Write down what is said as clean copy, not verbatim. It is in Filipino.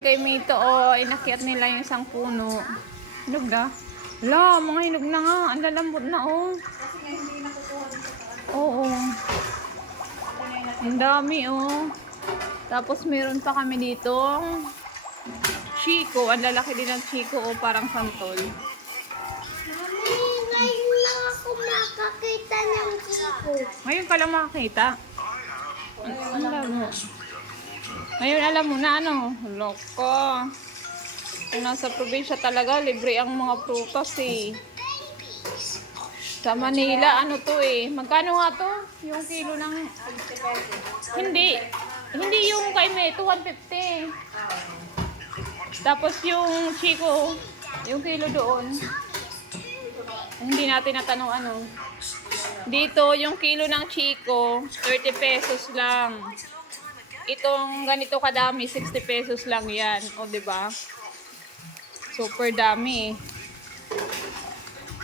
Kay Mito, oh, inakyat nila yung isang puno. Hinog na? Wala, mga hinog na nga. Ang lalambot na, oh. Kasi nga hindi nakukuha dito sa ano. Oo. Ang dami, oh. Tapos meron pa kami dito. Chico. Ang lalaki din ng Chico, oh. Parang santol. Mami, ngayon lang ako makakita ng Chico. Ngayon ka lang makakita. Alam mo. Ngayon alam mo na, ano. Loko. Kung nasa probinsya talaga, libre ang mga prutas, eh. Sa Manila, ano to, eh. Magkano nga to? Yung kilo ng... Hindi. Hindi yung kay Meto, 150. Tapos yung Chico, yung kilo doon. Hindi natin natanong ano. Dito, yung kilo ng Chico, 30 pesos lang. Itong ganito kadami, 60 pesos lang yan. O, diba? Super dami, eh.